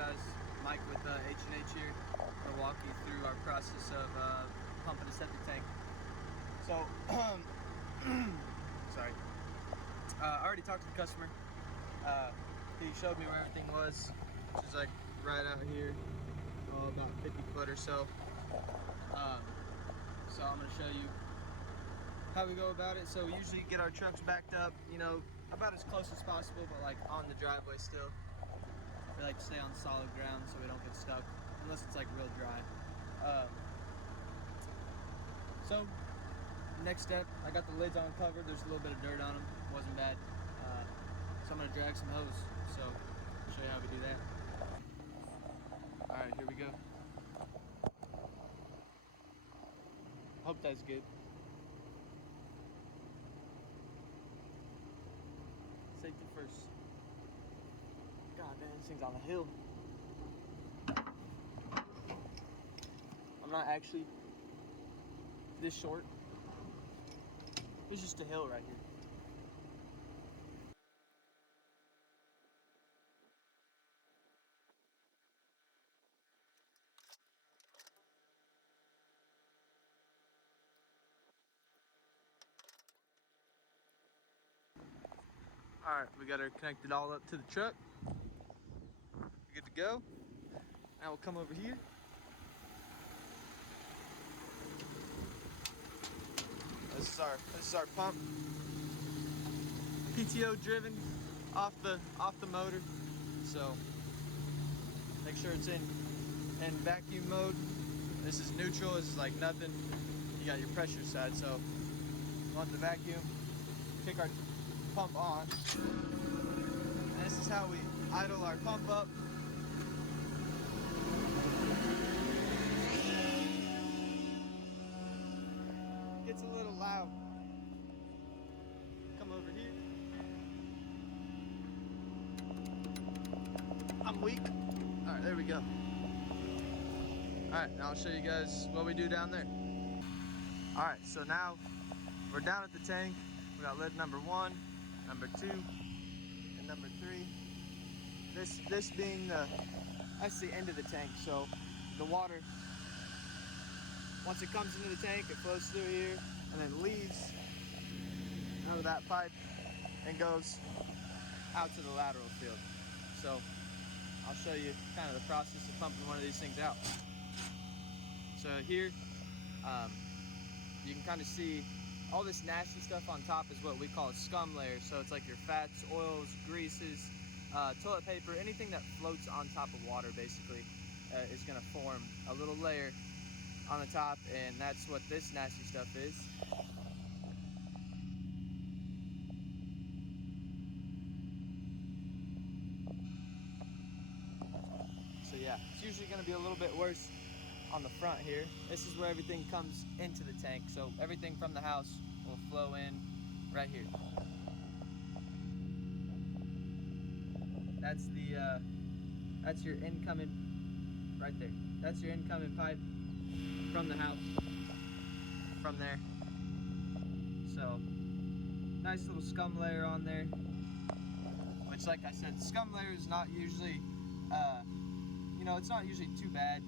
guys? Mike with H&H here. I'm going to walk you through our process of pumping a septic tank. So, sorry. I already talked to the customer. He showed me where everything was, which is like right out here, about 50 foot or so. So I'm going to show you how we go about it. So we usually get our trucks backed up, you know, about as close as possible, but like on the driveway still. We like to stay on solid ground so we don't get stuck, unless it's like real dry. So next step, I got the lids on covered. There's a little bit of dirt on them. Wasn't bad. So I'm gonna drag some hose. So I'll show you how we do that. All right, here we go. Hope that's good. Safety first. God damn, this thing's on the hill. I'm not actually this short. It's just a hill right here. All right, we got her connected all up to the truck. We're good to go. Now we'll come over here. This is our pump. PTO driven off the motor. So make sure it's in vacuum mode. This is neutral. This is like nothing. You got your pressure side. So on the vacuum, kick our pump on. And this is how we idle our pump up. Gets a little loud. Come over here. I'm weak. All right, there we go. All right, now I'll show you guys what we do down there. All right, so now we're down at the tank. We got lid number 1, number 2, and number 3. This being that's the end of the tank. So the water, once it comes into the tank, it flows through here and then leaves out of that pipe and goes out to the lateral field. So I'll show you kind of the process of pumping one of these things out. So here, you can kind of see all this nasty stuff on top is what we call a scum layer. So it's like your fats, oils, greases, toilet paper, anything that floats on top of water basically is gonna form a little layer on the top, and that's what this nasty stuff is. So yeah, it's usually gonna be a little bit worse on the front here. This is where everything comes into the tank. So everything from the house will flow in right here. That's that's your incoming, right there. That's your incoming pipe from the house, from there. So nice little scum layer on there, which, like I said, the scum layer is not usually, you know, it's not usually too bad.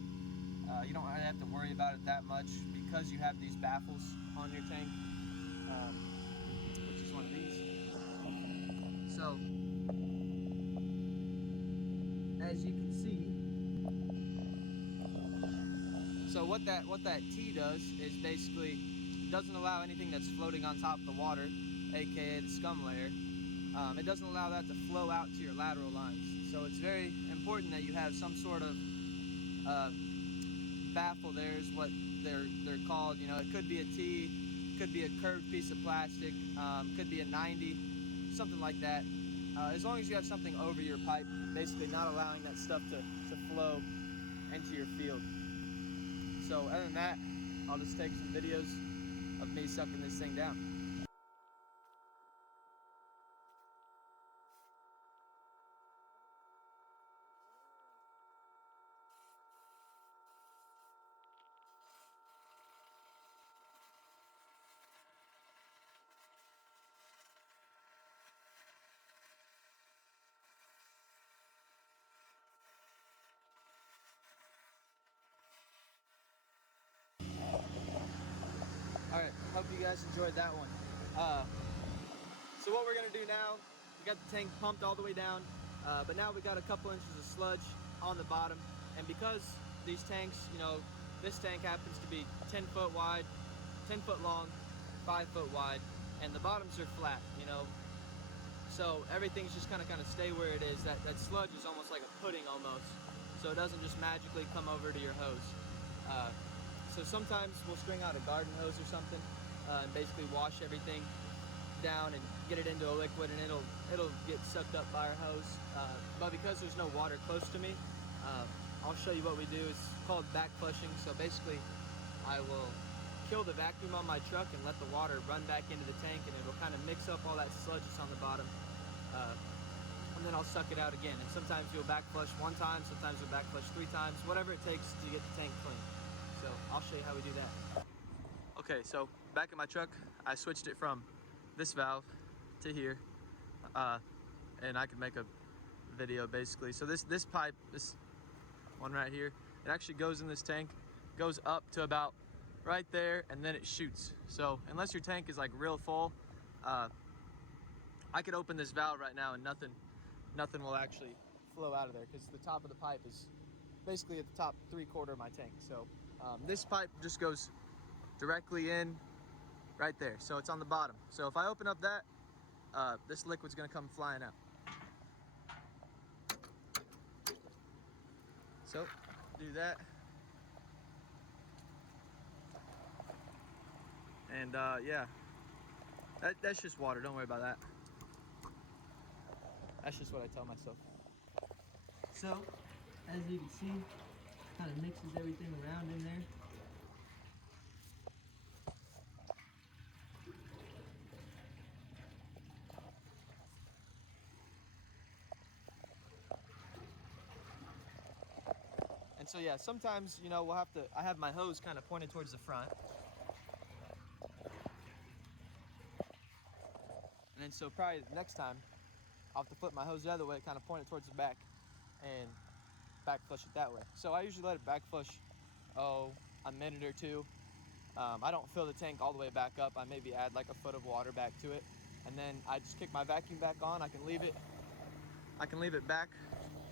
You don't really have to worry about it that much because you have these baffles on your tank, which is one of these. So as you can see, so what that T does is basically doesn't allow anything that's floating on top of the water, aka the scum layer. It doesn't allow that to flow out to your lateral lines. So it's very important that you have some sort of baffle. There is what they're called. You know, it could be a T, could be a curved piece of plastic, could be a 90, something like that. As long as you have something over your pipe, basically not allowing that stuff to flow into your field. So other than that, I'll just take some videos of me sucking this thing down. you guys enjoyed that one. So what we're gonna do now, we got the tank pumped all the way down, but now we got a couple inches of sludge on the bottom. And because these tanks, you know, this tank happens to be 10 foot wide, 10 foot long, 5 foot wide, and the bottoms are flat, you know. So everything's just kind of stay where it is. That sludge is almost like a pudding almost. So it doesn't just magically come over to your hose. So sometimes we'll string out a garden hose or something and basically wash everything down and get it into a liquid, and it'll get sucked up by our hose. But because there's no water close to me, I'll show you what we do. It's called back flushing. So basically I will kill the vacuum on my truck and let the water run back into the tank, and it'll kind of mix up all that sludge that's on the bottom, and then I'll suck it out again. And sometimes you'll back flush one time, sometimes you'll back flush 3 times, whatever it takes to get the tank clean. So I'll show you how we do that. Okay, so back in my truck, I switched it from this valve to here, and I can make a video basically. So this pipe, this one right here, it actually goes in this tank, goes up to about right there, and then it shoots. So unless your tank is like real full, I could open this valve right now and nothing will actually flow out of there, because the top of the pipe is basically at the top 3/4 of my tank. So this pipe just goes directly in right there, so it's on the bottom. So if I open up that, this liquid's gonna come flying out. So do that, and yeah, that's just water, don't worry about that. That's just what I tell myself. So as you can see, kind of mixes everything around in there. And so yeah, sometimes, you know, I have my hose kind of pointed towards the front. And then so probably next time, I'll have to flip my hose the other way, kind of point it towards the back and back flush it that way. So I usually let it back flush, a minute or two. I don't fill the tank all the way back up. I maybe add like a foot of water back to it. And then I just kick my vacuum back on. I can leave it back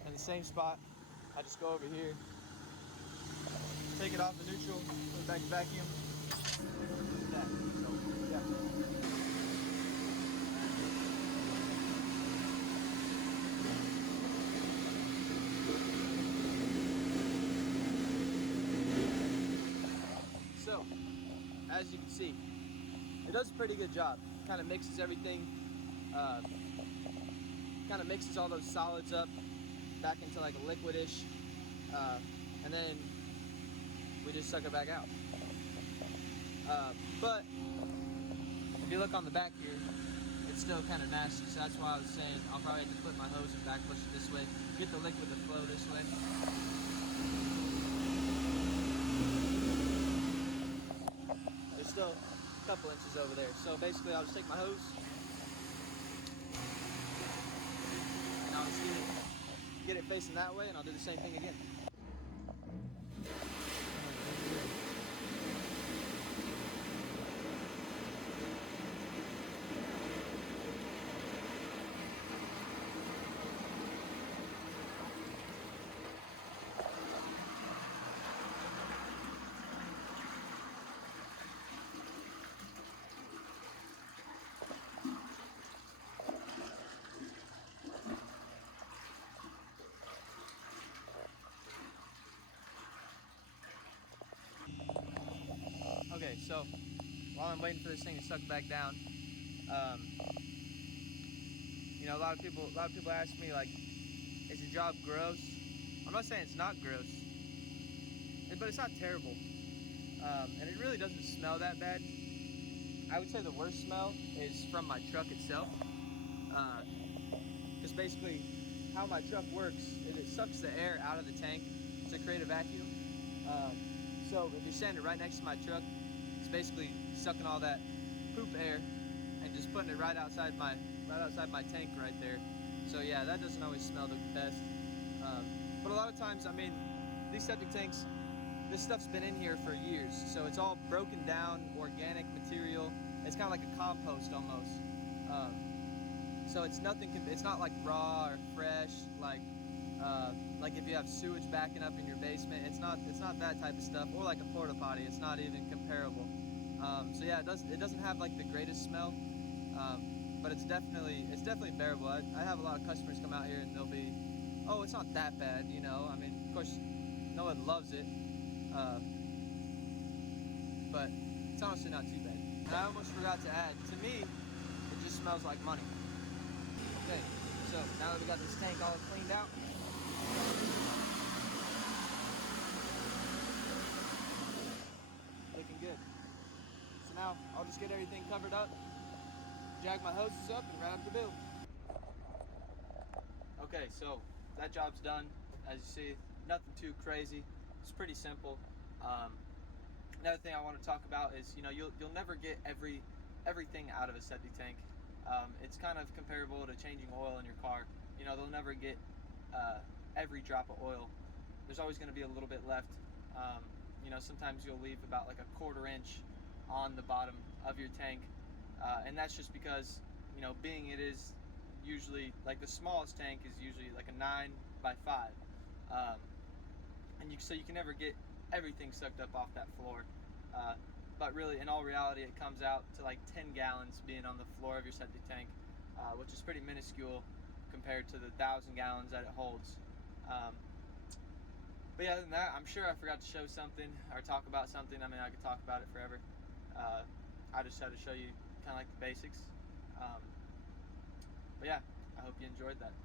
in the same spot. I just go over here, take it off the neutral, put it back in vacuum. That. So, yeah. So, as you can see, it does a pretty good job. Kind of mixes everything, kind of mixes all those solids up back into like a liquidish, and then we just suck it back out. But if you look on the back here, it's still kind of nasty, so that's why I was saying I'll probably have to flip my hose and back push it this way, get the liquid to flow this way. There's still a couple inches over there. So basically I'll just take my hose and I'll just get it facing that way, and I'll do the same thing again. Okay, so while I'm waiting for this thing to suck back down, you know, a lot of people ask me, like, is your job gross? I'm not saying it's not gross, but it's not terrible, and it really doesn't smell that bad. I would say the worst smell is from my truck itself, because basically how my truck works is it sucks the air out of the tank to create a vacuum. So if you're standing right next to my truck, it's basically sucking all that poop air and just putting it right outside my tank right there. So yeah, that doesn't always smell the best. But a lot of times, I mean, these septic tanks, this stuff's been in here for years, so it's all broken down, organic material. It's kind of like a compost almost. So it's nothing. It's not like raw or fresh, like if you have sewage backing up in your basement. It's not that type of stuff, or like a porta potty. It's not even comparable. So yeah, it doesn't have like the greatest smell, but it's definitely bearable. I have a lot of customers come out here and they'll be, oh, it's not that bad, you know. I mean, of course, no one loves it, but it's honestly not too bad. And I almost forgot to add, to me, it just smells like money. Okay, so now that we got this tank all cleaned out, looking good. So now I'll just get everything covered up, jag my hoses up, and wrap the bill. Okay, so that job's done. As you see, nothing too crazy. It's pretty simple. Another thing I want to talk about is, you know, you'll never get everything out of a septic tank. It's kind of comparable to changing oil in your car. You know, they'll never get every drop of oil. There's always going to be a little bit left. You know, sometimes you'll leave about like a 1/4 inch on the bottom of your tank, and that's just because, you know, being it is usually like the smallest tank is usually like a 9 by 5, and so you can never get everything sucked up off that floor. But really, in all reality, it comes out to like 10 gallons being on the floor of your septic tank, which is pretty minuscule compared to the 1,000 gallons that it holds. But yeah, other than that, I'm sure I forgot to show something or talk about something. I mean, I could talk about it forever. I just had to show you kind of like the basics. But yeah, I hope you enjoyed that.